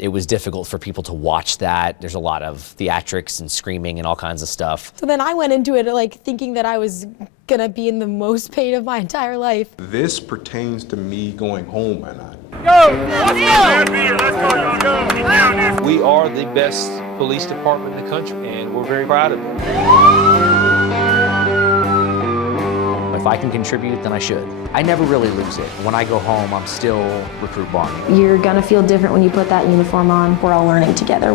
It was difficult for people to watch that. There's a lot of theatrics and screaming and all kinds of stuff. So then I went into it like thinking that I was gonna be in the most pain of my entire life. This pertains to me going home at night. We are the best police department in the country, and we're very proud of it. If I can contribute, then I should. I never really lose it. When I go home, I'm still Recruit Barney. You're gonna feel different when you put that uniform on. We're all learning together.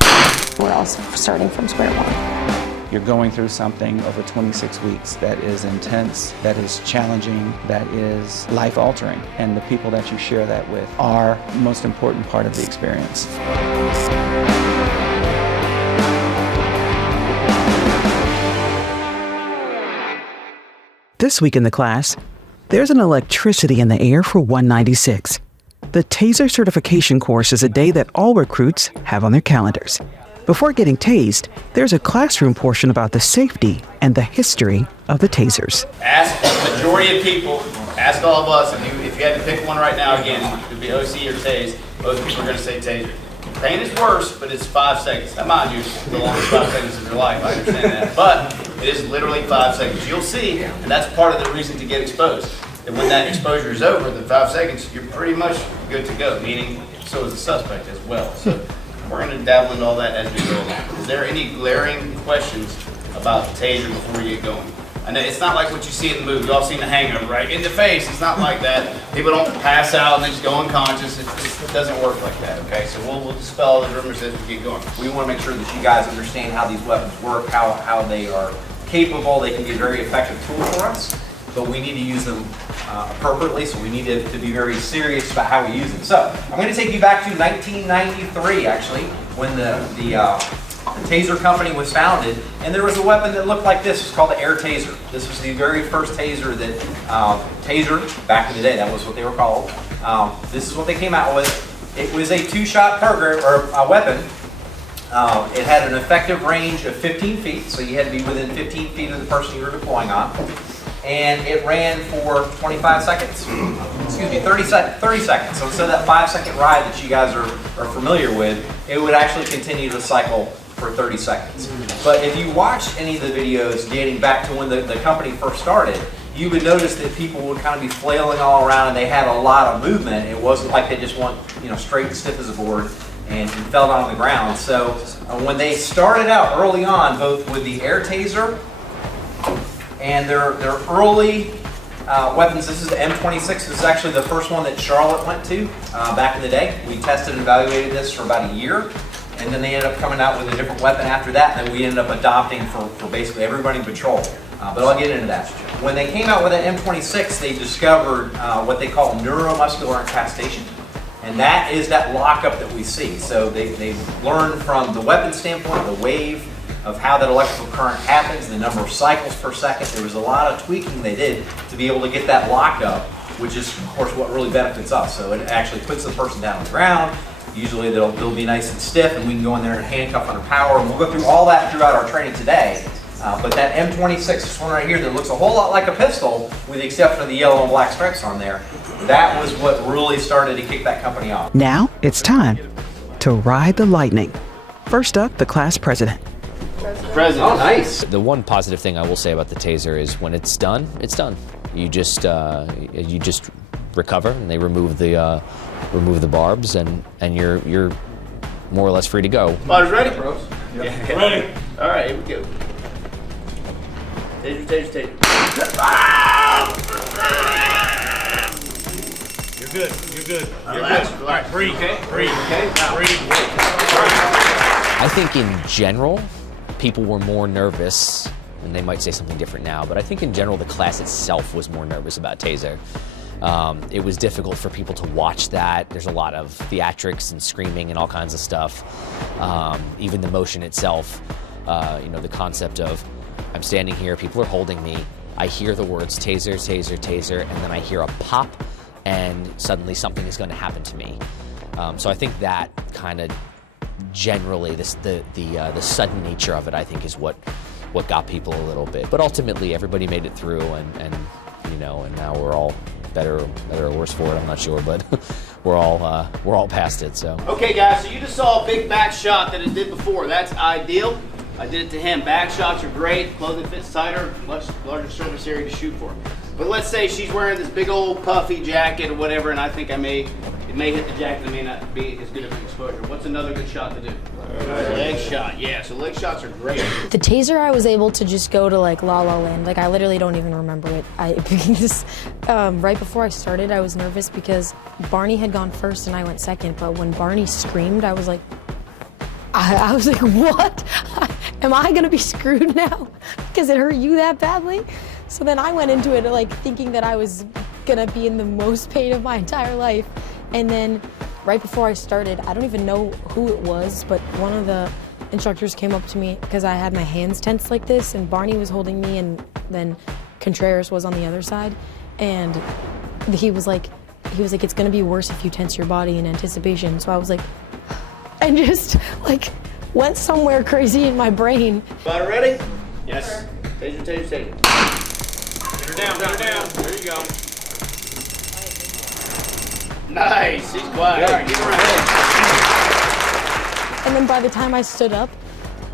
We're all starting from square one. You're going through something over 26 weeks that is intense, that is challenging, that is life-altering. And the people that you share that with are the most important part of the experience. This week in the class, there's an electricity in the air for 196. The TASER certification course is a day that all recruits have on their calendars. Before getting tased, there's a classroom portion about the safety and the history of the tasers. Ask the majority of people, ask all of us, if you had to pick one right now again, it would be OC or TASE, most people are going to say TASER. Pain is worse, but it's 5 seconds. Now mind you, it's the longest 5 seconds of your life, I understand that. But it is literally 5 seconds. You'll see, and that's part of the reason to get exposed. And when that exposure is over, the 5 seconds, you're pretty much good to go, meaning so is the suspect as well. So we're going to dabble into all that as we go along. Is there any glaring questions about the TASER before we get going? I know it's not like what you see in the movie. You've all seen The Hangover, right? In the face. It's not like that. People don't pass out and they just go unconscious. It doesn't work like that, okay? So we'll dispel the rumors as we get going. We want to make sure that you guys understand how these weapons work, how they are capable. They can be a very effective tool for us, but we need to use them appropriately, so we need to be very serious about how we use them. So I'm going to take you back to 1993, actually, when the Taser company was founded, and there was a weapon that looked like this. It's called the air taser. This was the very first taser that, taser, back in the day, that was what they were called. This is what they came out with. It was a 2-shot program, or a weapon. It had an effective range of 15 feet, so you had to be within 15 feet of the person you were deploying on. And it ran for 25 seconds. Excuse me, 30 seconds. So instead of that 5-second ride that you guys are familiar with, it would actually continue to cycle for 30 seconds. But if you watch any of the videos dating back to when the company first started, you would notice that people would kind of be flailing all around and they had a lot of movement. It wasn't like they just went, straight and stiff as a board and fell down on the ground. So when they started out early on, both with the air taser and their early weapons, this is the M26. This is actually the first one that Charlotte went to back in the day. We tested and evaluated this for about a year. And then they ended up coming out with a different weapon after that, and then we ended up adopting for basically everybody in patrol. But I'll get into that. When they came out with that M26, they discovered what they call neuromuscular incapacitation. And that is that lockup that we see. So they learned from the weapon standpoint, the wave of how that electrical current happens, the number of cycles per second. There was a lot of tweaking they did to be able to get that lockup, which is, of course, what really benefits us. So it actually puts the person down on the ground. Usually they'll be nice and stiff, and we can go in there and handcuff under power, and we'll go through all that throughout our training today. But that M26, this one right here that looks a whole lot like a pistol, with the exception of the yellow and black stripes on there, that was what really started to kick that company off. Now it's time to ride the lightning. First up, the class president. Oh, nice. The one positive thing I will say about the TASER is when it's done, it's done. You just recover, and they remove the barbs, and you're more or less free to go. Spotters ready? Yeah. Ready. All right, here we go. Taser. You're good. Relax. All right, breathe. Breathe. I think in general, people were more nervous, and they might say something different now, but I think in general the class itself was more nervous about TASER. It was difficult for people to watch that. There's a lot of theatrics and screaming and all kinds of stuff. Even the motion itself, the concept of I'm standing here, people are holding me, I hear the words taser, taser, taser, and then I hear a pop, and suddenly something is going to happen to me. So I think that kind of generally, the sudden nature of it, I think, is what got people a little bit. But ultimately, everybody made it through, and now we're all better or worse for it. I'm not sure, but we're all past it. So. Okay, guys. So you just saw a big back shot that it did before. That's ideal. I did it to him. Back shots are great. Clothing fits tighter, much larger surface area to shoot for. But let's say she's wearing this big old puffy jacket or whatever, and I think it may hit the jacket. It may not be as good of an exposure. What's another good shot to do? Leg shot. Yeah. So leg shots are great. The taser, I was able to just go to like La La Land. Like I literally don't even remember it. Right before I started, I was nervous because Barney had gone first and I went second. But when Barney screamed, I was like, what? Am I gonna be screwed now? Because it hurt you that badly? So then I went into it like thinking that I was gonna be in the most pain of my entire life. And then right before I started, I don't even know who it was, but one of the instructors came up to me because I had my hands tensed like this, and Barney was holding me, and then Contreras was on the other side. And he was like, it's gonna be worse if you tense your body in anticipation. So I was like, and just like went somewhere crazy in my brain. Got it ready? Yes. Taser, taser, taser. Get her down, get her down. There you go. Nice. He's quiet. All right, give her a head. And then by the time I stood up,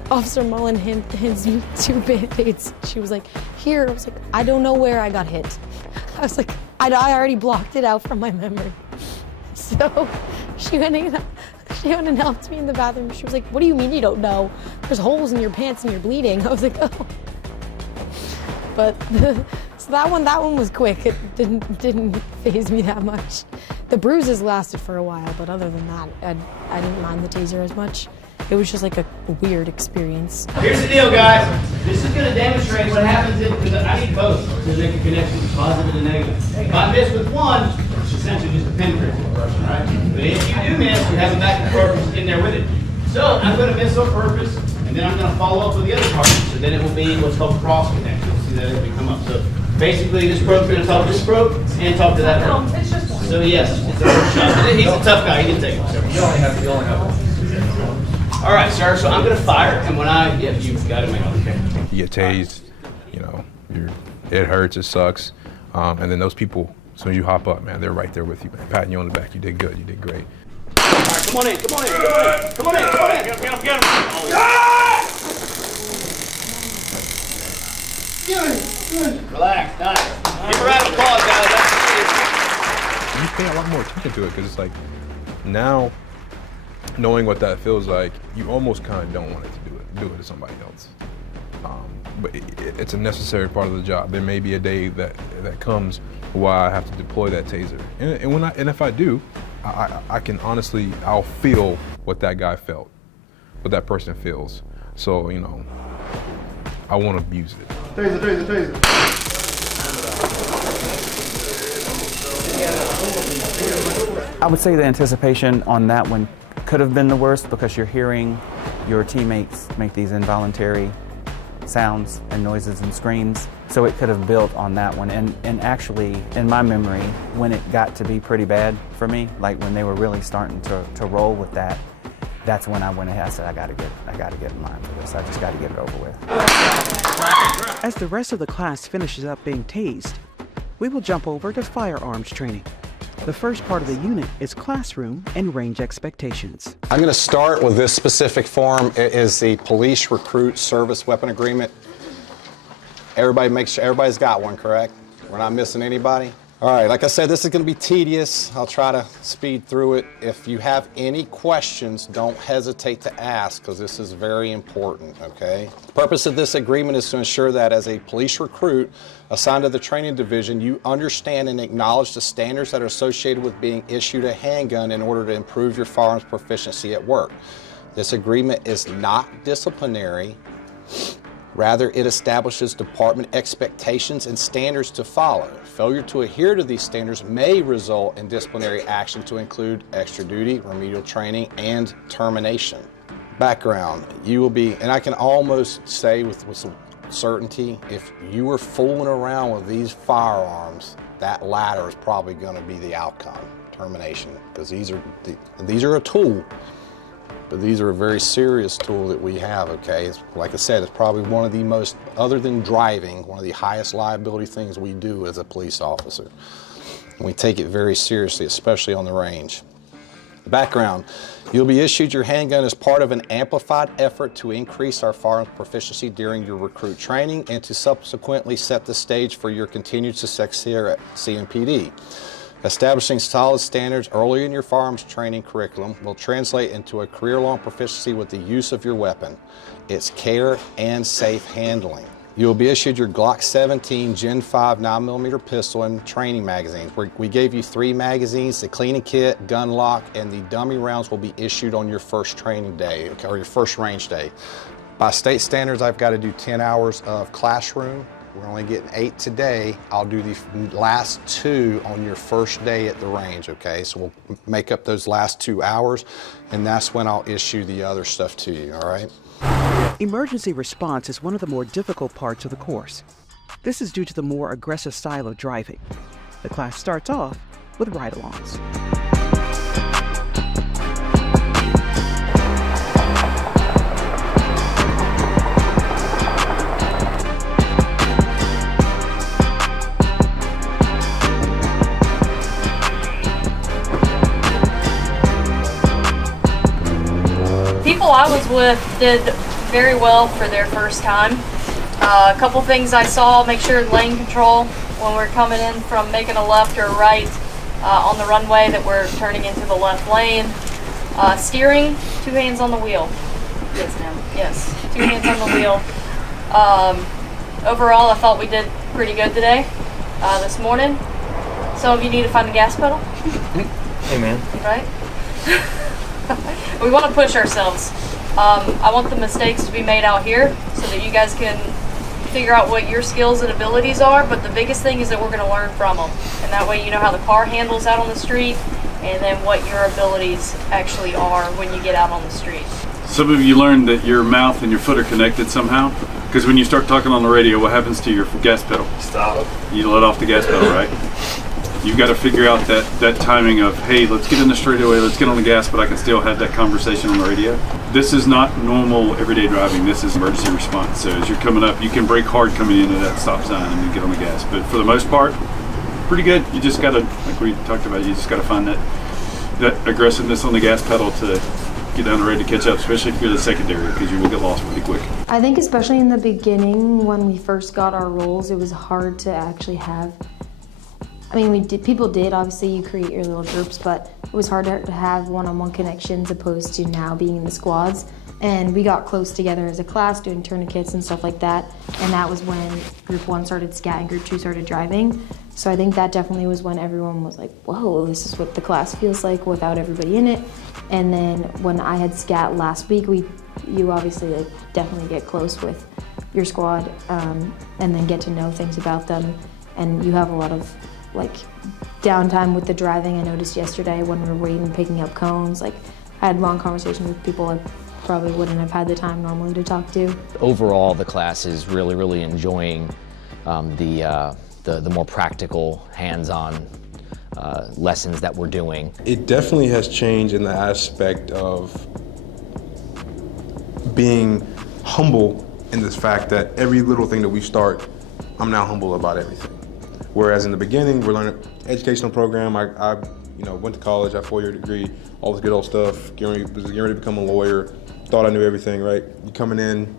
Officer Mullen hands me 2 Band-Aids. She was like, here. I was like, I don't know where I got hit. I was like, I already blocked it out from my memory. So she went and helped me in the bathroom. She was like, what do you mean you don't know? There's holes in your pants and you're bleeding. I was like, oh. But so that one was quick. It didn't faze me that much. The bruises lasted for a while, but other than that, I didn't mind the taser as much. It was just like a weird experience. Here's the deal, guys. This is going to demonstrate what happens because I need both to make a connection, positive and negative. If I miss with one, it's essentially just a pinprick, right? But if you do miss, you have a backup purpose in there with it. So I'm going to miss on purpose, and then I'm going to follow up with the other part. So then it will be what's called cross connection. You'll see that as we come up. So basically, this probe's going to talk to this probe and talk to that probe. So yes, it's a first shot. He's a tough guy. He can take it. You only have one. All right, sir. So I'm going to fire, and when you've got it, okay. You get tased, it hurts, it sucks, and then those people, as soon as you hop up, man, they're right there with you, man, patting you on the back. You did good. You did great. All right, come on in. Come on in. Come on in. Come on in. Get him. Relax. Nice. Give a round of applause, guys. You pay a lot more attention to it because it's like now knowing what that feels like, you almost kind of don't want it to do it to somebody else. But it's a necessary part of the job. There may be a day that comes where I have to deploy that taser, and if I do, I can honestly, I'll feel what that guy felt, what that person feels. So I won't abuse it. Taser. I would say the anticipation on that one could have been the worst because you're hearing your teammates make these involuntary sounds and noises and screams. So it could have built on that one. And actually, in my memory, when it got to be pretty bad for me, like when they were really starting to roll with that, that's when I went ahead. I said, I gotta get in line for this. I just gotta get it over with. As the rest of the class finishes up being tased, we will jump over to firearms training. The first part of the unit is classroom and range expectations. I'm going to start with this specific form. It is the Police Recruit Service Weapon Agreement. Everybody make sure everybody's got one, correct? We're not missing anybody? All right, like I said, this is going to be tedious. I'll try to speed through it. If you have any questions, don't hesitate to ask because this is very important, okay? The purpose of this agreement is to ensure that as a police recruit assigned to the training division, you understand and acknowledge the standards that are associated with being issued a handgun in order to improve your firearms proficiency at work. This agreement is not disciplinary. Rather, it establishes department expectations and standards to follow. Failure to adhere to these standards may result in disciplinary action to include extra duty, remedial training, and termination. Background, you will be, and I can almost say with some certainty, if you were fooling around with these firearms, that latter is probably going to be the outcome, termination, because these are a tool. But these are a very serious tool that we have, okay? Like I said, it's probably one of the most, other than driving, one of the highest liability things we do as a police officer. and we take it very seriously, especially on the range. Background, you'll be issued your handgun as part of an amplified effort to increase our firearms proficiency during your recruit training and to subsequently set the stage for your continued success here at CMPD. Establishing solid standards early in your firearms training curriculum will translate into a career-long proficiency with the use of your weapon, its care and safe handling. You will be issued your Glock 17 Gen 5 9mm pistol and training magazines. We gave you 3 magazines, the cleaning kit, gun lock, and the dummy rounds will be issued on your first training day, or your first range day. By state standards, I've got to do 10 hours of classroom. We're only getting 8 today. I'll do the last 2 on your first day at the range, okay? So we'll make up those last 2 hours, and that's when I'll issue the other stuff to you, all right? Emergency response is one of the more difficult parts of the course. This is due to the more aggressive style of driving. The class starts off with ride-alongs. People I was with did very well for their first time. A couple things I saw: make sure lane control when we're coming in from making a left or a right on the runway that we're turning into the left lane. Steering, 2 hands on the wheel. Yes, ma'am. Yes, 2 hands on the wheel. Overall, I thought we did pretty good today. This morning, some of you need to find the gas pedal. Hey, man. Right? We want to push ourselves. I want the mistakes to be made out here so that you guys can figure out what your skills and abilities are, but the biggest thing is that we're going to learn from them. And that way you know how the car handles out on the street and then what your abilities actually are when you get out on the street. Some of you learned that your mouth and your foot are connected somehow, because when you start talking on the radio, what happens to your gas pedal? Stop. You let off the gas pedal, right? You've got to figure out that timing of, hey, let's get in the straightaway, let's get on the gas, but I can still have that conversation on the radio. This is not normal everyday driving. This is emergency response. So as you're coming up, you can brake hard coming into that stop sign and then get on the gas. But for the most part, pretty good. You just got to, like we talked about, you just got to find that aggressiveness on the gas pedal to get down the road to catch up, especially if you're the secondary, because you will get lost pretty quick. I think especially in the beginning when we first got our roles, it was hard to actually have, I mean, people did, obviously you create your little groups, but it was harder to have one-on-one connections opposed to now being in the squads. And we got close together as a class doing tourniquets and stuff like that. And that was when Group 1 started scat and Group 2 started driving. So I think that definitely was when everyone was like, whoa, this is what the class feels like without everybody in it. And then when I had scat last week, you obviously definitely get close with your squad and then get to know things about them. And you have a lot of downtime with the driving. I noticed yesterday when we were waiting, picking up cones, I had long conversations with people I probably wouldn't have had the time normally to talk to. Overall, the class is really, really enjoying the more practical, hands-on lessons that we're doing. It definitely has changed in the aspect of being humble in this fact that every little thing that we start, I'm now humble about everything. Whereas in the beginning, we're learning educational program. I went to college, I had a 4-year degree, all this good old stuff, was getting ready to become a lawyer, thought I knew everything, right? You coming in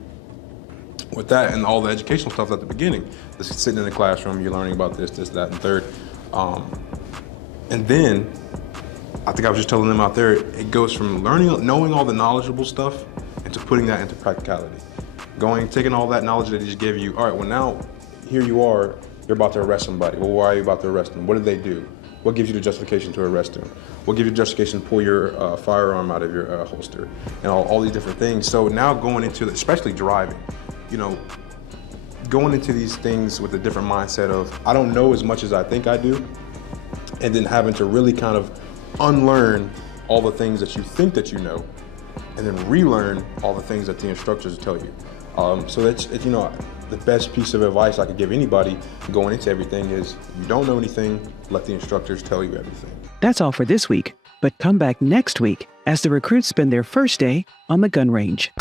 with that and all the educational stuff at the beginning, just sitting in the classroom, you're learning about this, that, and third. And then, I think I was just telling them out there, it goes from knowing all the knowledgeable stuff into putting that into practicality. Taking all that knowledge that they just gave you, all right, well now, here you are, you're about to arrest somebody. Well, why are you about to arrest them? What did they do? What gives you the justification to arrest them? What gives you the justification to pull your firearm out of your holster? And all these different things. So now going into, especially driving, going into these things with a different mindset of, I don't know as much as I think I do, and then having to really kind of unlearn all the things that you think that you know, and then relearn all the things that the instructors tell you. So that's, the best piece of advice I could give anybody going into everything is, you don't know anything, let the instructors tell you everything. That's all for this week, but come back next week as the recruits spend their first day on the gun range.